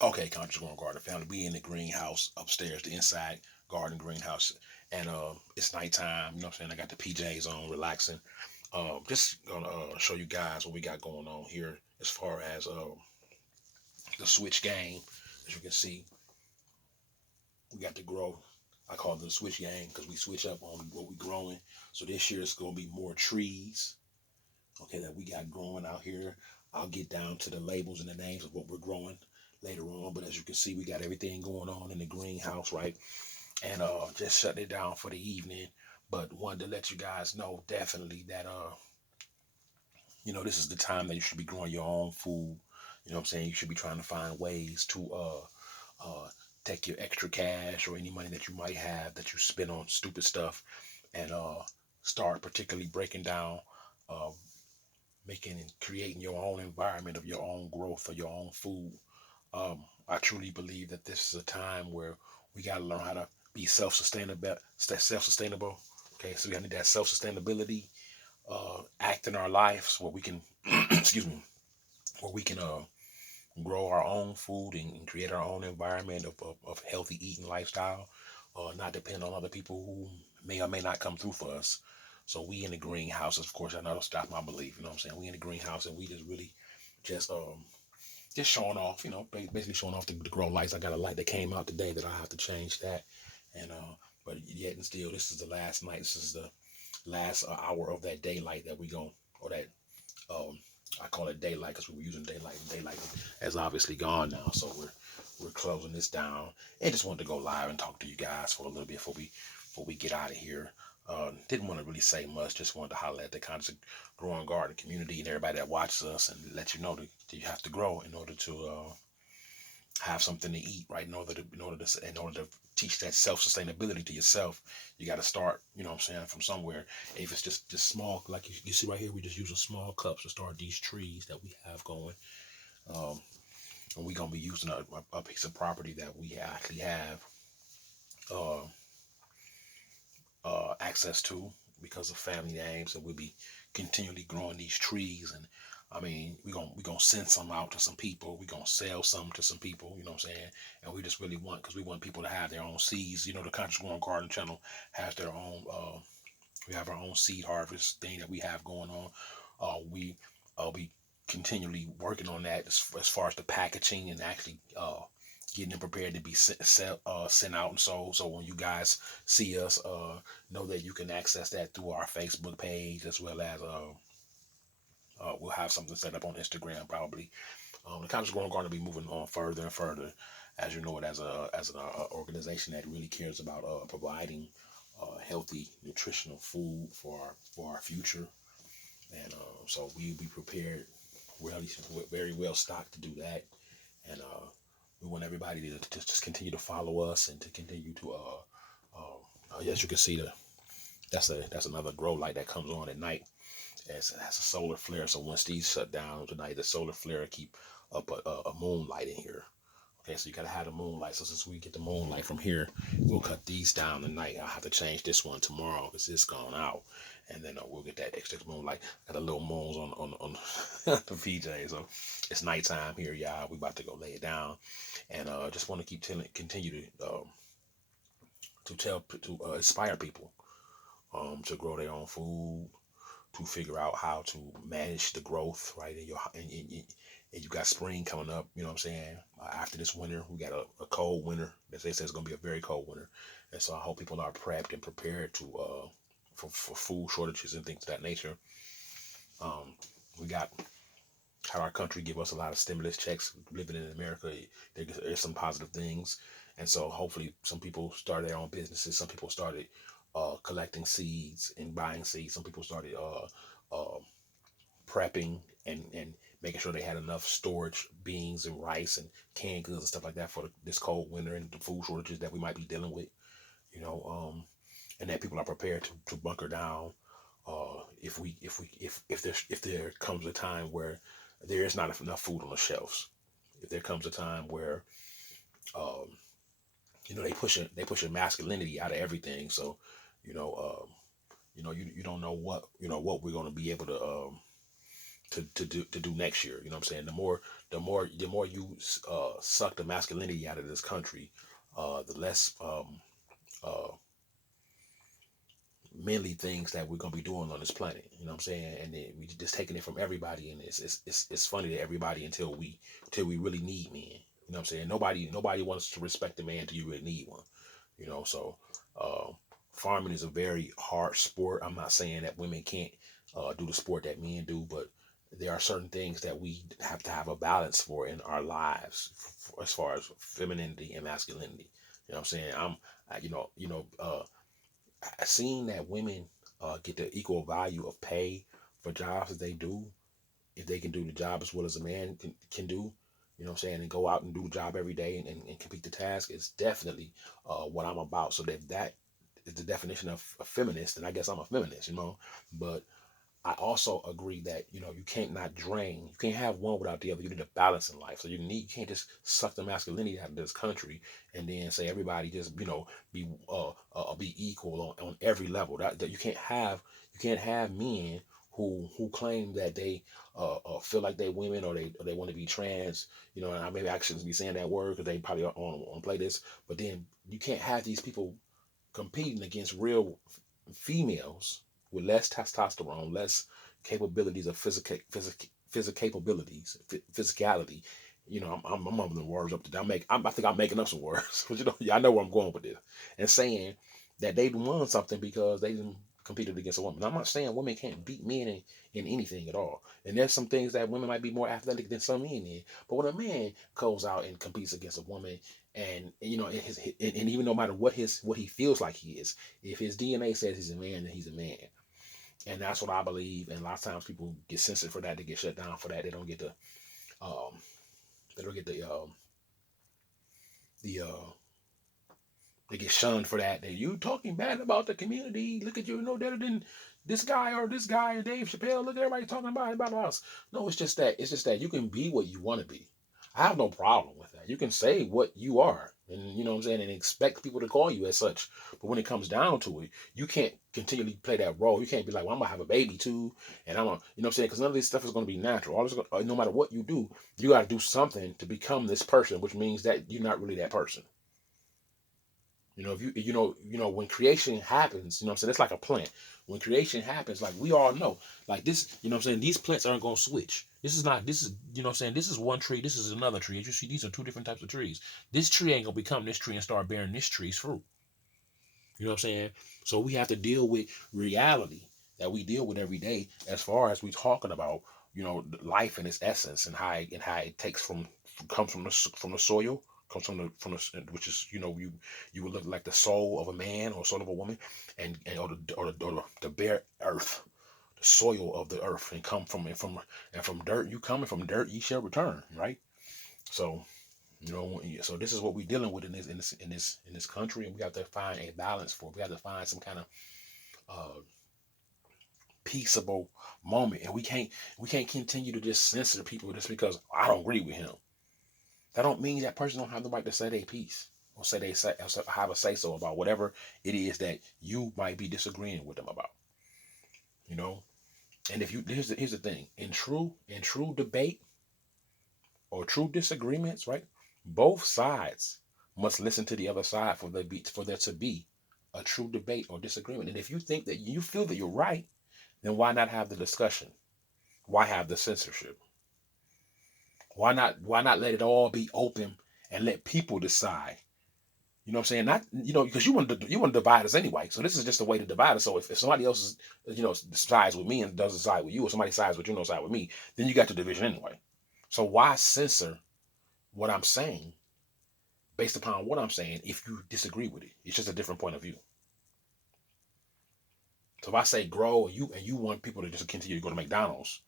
Okay, Conscious Growing Garden family. We in the greenhouse upstairs, the inside garden greenhouse. And it's nighttime, you know what I'm saying? I got the PJs on, relaxing. Just gonna show you guys what we got going on here as far as the switch game. As you can see, we got the grow. I call it the switch game because we switch up on what we growing. So this year it's gonna be more trees, okay, that we got growing out here. I'll get down to the labels and the names of what we're growing later on. But as you can see, we got everything going on in the greenhouse, right? And just shutting it down for the evening. But wanted to let you guys know definitely that this is the time that you should be growing your own food. You know what I'm saying? You should be trying to find ways to take your extra cash or any money that you might have that you spend on stupid stuff and start particularly breaking down uh, making and creating your own environment of your own growth or your own food. I truly believe that this is a time where we got to learn how to be self-sustainable. Self-sustainable. Okay, so we got to need that self-sustainability act in our lives where we can, excuse me, where we can grow our own food and create our own environment of healthy eating lifestyle, not depend on other people who may or may not come through for us. So we in the greenhouses, of course, I know that's my belief. You know what I'm saying? We in the greenhouse and we just really just showing off. Basically showing off the grow lights. I got a light that came out today that I have to change that, and but yet and still, this is the last night. This is the last hour of that daylight that we go or that um, I call it daylight because we were using daylight. Daylight has obviously gone now, so we're closing this down. And just wanted to go live and talk to you guys for a little bit before we get out of here. Didn't want to really say much. Just wanted to holler at the Conscious Growing Garden community and everybody that watches us and let you know that you have to grow in order to have something to eat, right? In order to teach that self sustainability to yourself, you got to start. You know what I'm saying, from somewhere. If it's just small, like you see right here, we just using small cups to start these trees that we have going. Um, and we're gonna be using a piece of property that we actually have uh, access to because of family names, and we'll be continually growing these trees. And I mean, we gonna send some out to some people. We gonna sell some to some people. You know what I'm saying? And we just really want because we want people to have their own seeds. The Conscious Growing Garden channel has their own. We have our own seed harvest thing that we have going on. We be continually working on that as far as the packaging and actually getting it prepared to be sent out and sold. So when you guys see us, know that you can access that through our Facebook page as well as we'll have something set up on Instagram probably. The Conscious Growing Garden will be moving on further and further, as you know it, as an organization that really cares about providing healthy, nutritional food for our future, and so we'll be prepared, really, very well stocked to do that, and we want everybody to just continue to follow us and to continue to as you can see, that's another grow light that comes on at night. It has a solar flare, so once these shut down tonight, the solar flare keep up a moonlight in here. Okay, so you gotta have the moonlight. So since we get the moonlight from here, we'll cut these down tonight. I'll have to change this one tomorrow because it's gone out, and then we'll get that extra moonlight. Got a little moons on the PJ. So it's nighttime here, y'all. We about to go lay it down, and just want to continue to tell to inspire people to grow their own food, to figure out how to manage the growth, right? And you got spring coming up, you know what I'm saying? After this winter, we got a cold winter. They say it's going to be a very cold winter. And so I hope people are prepped and prepared to for food shortages and things of that nature. Um, we got how our country give us a lot of stimulus checks. Living in America, there's some positive things, and so hopefully some people started their own businesses. Some people started collecting seeds and buying seeds. Some people started prepping and making sure they had enough storage, beans and rice and canned goods and stuff like that for this cold winter and the food shortages that we might be dealing with. You know, and that people are prepared to bunker down if there comes a time where there is not enough food on the shelves. If there comes a time where um, they pushing masculinity out of everything. So you know you don't know what we're going to be able to do next year. You know what I'm saying? the more you suck the masculinity out of this country, the less uh, mainly things that we're gonna be doing on this planet. You know what I'm saying? And then we just taking it from everybody, and it's funny to everybody until we really need men. You know what I'm saying? Nobody wants to respect a man until you really need one. You know, so uh, farming is a very hard sport. I'm not saying that women can't do the sport that men do, but there are certain things that we have to have a balance for in our lives, as far as femininity and masculinity. You know what I'm saying? Seeing that women get the equal value of pay for jobs that they do, if they can do the job as well as a man can do, you know what I'm saying, and go out and do the job every day and complete the task, is definitely what I'm about. So that is the definition of a feminist, and I guess I'm a feminist, you know. But I also agree that you can't not drain. You can't have one without the other. You need a balance in life. So you can't just suck the masculinity out of this country and then say everybody just be equal on every level. That you can't have men who claim that they feel like they women, or they want to be trans. And maybe I shouldn't be saying that word because they probably on play this. But then you can't have these people competing against real females with less testosterone, less capabilities of physical capabilities, physicality. I'm mumbling words up to. I think I'm making up some words, but yeah, I know where I'm going with this, and saying that they won something because they didn't competed against a woman. Now, I'm not saying women can't beat men in anything at all, and there's some things that women might be more athletic than some men in. But when a man goes out and competes against a woman, and and even no matter what he feels like he is, if his DNA says he's a man, then he's a man. And that's what I believe. And a lot of times people get censored for that. They get shut down for that. Um, they don't get the they get shunned for that. You talking bad about the community. Look at you, no better than this guy or this guy and Dave Chappelle. Look at everybody talking about us. No, it's just that you can be what you want to be. I have no problem with that. You can say what you are, and you know what I'm saying, and expect people to call you as such. But when it comes down to it, you can't continually play that role. You can't be like, well, I'm gonna have a baby too, and I'm gonna, you know what I'm saying, because none of this stuff is gonna be natural. No matter what you do, you got to do something to become this person, which means that you're not really that person. If when creation happens, what I'm saying, it's like a plant. When creation happens, like we all know, like this, what I'm saying, these plants aren't gonna switch. This is, what I'm saying, this is one tree, this is another tree. As you see, these are two different types of trees. This tree ain't gonna become this tree and start bearing this tree's fruit. You know what I'm saying? So we have to deal with reality that we deal with every day, as far as we talking about, life in its essence, and how it takes comes from the soil, comes from the which is, you would look like the soul of a man or soul of a woman, and or the bare earth, the soil of the earth, and come from dirt. You coming from dirt, ye shall return. Right. So so this is what we're dealing with in this country, and we have to find a balance for it. We have to find some kind of uh, peaceable moment, and we can't continue to just censor people just because I don't agree with him. That don't mean that person don't have the right to say their piece, or have a say so about whatever it is that you might be disagreeing with them about. You know, and if you here's the thing, in true debate or true disagreements, right? Both sides must listen to the other side for there to be a true debate or disagreement. And if you think that you feel that you're right, then why not have the discussion? Why have the censorship? Why not let it all be open and let people decide? You know what I'm saying? Not because you want to divide us anyway. So this is just a way to divide us. So if somebody else sides with me and doesn't side with you, or somebody sides with you and don't side with me, then you got the division anyway. So why censor what I'm saying based upon what I'm saying if you disagree with it? It's just a different point of view. So if I say grow, and you want people to just continue to go to McDonald's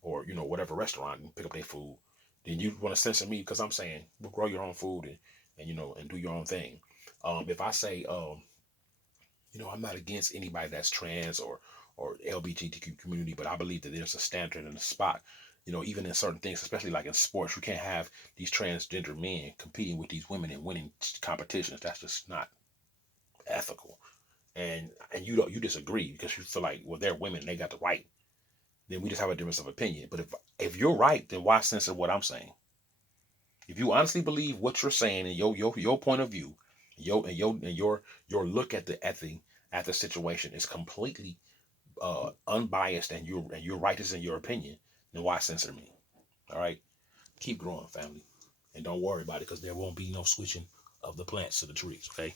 or whatever restaurant and pick up their food, then you want to censor me because I'm saying, well, grow your own food and do your own thing. If I say I'm not against anybody that's trans or LGBTQ community, but I believe that there's a standard and a spot. Even in certain things, especially like in sports, you can't have these transgender men competing with these women and winning competitions. That's just not ethical. And you disagree because you feel like, well, they're women, they got the right. Then we just have a difference of opinion. But if you're right, then why censor what I'm saying? If you honestly believe what you're saying and your point of view, your look at the situation is completely unbiased, and you're righteous in your opinion, then why censor me? All right, keep growing, family, and don't worry about it because there won't be no switching of the plants to the trees. Okay.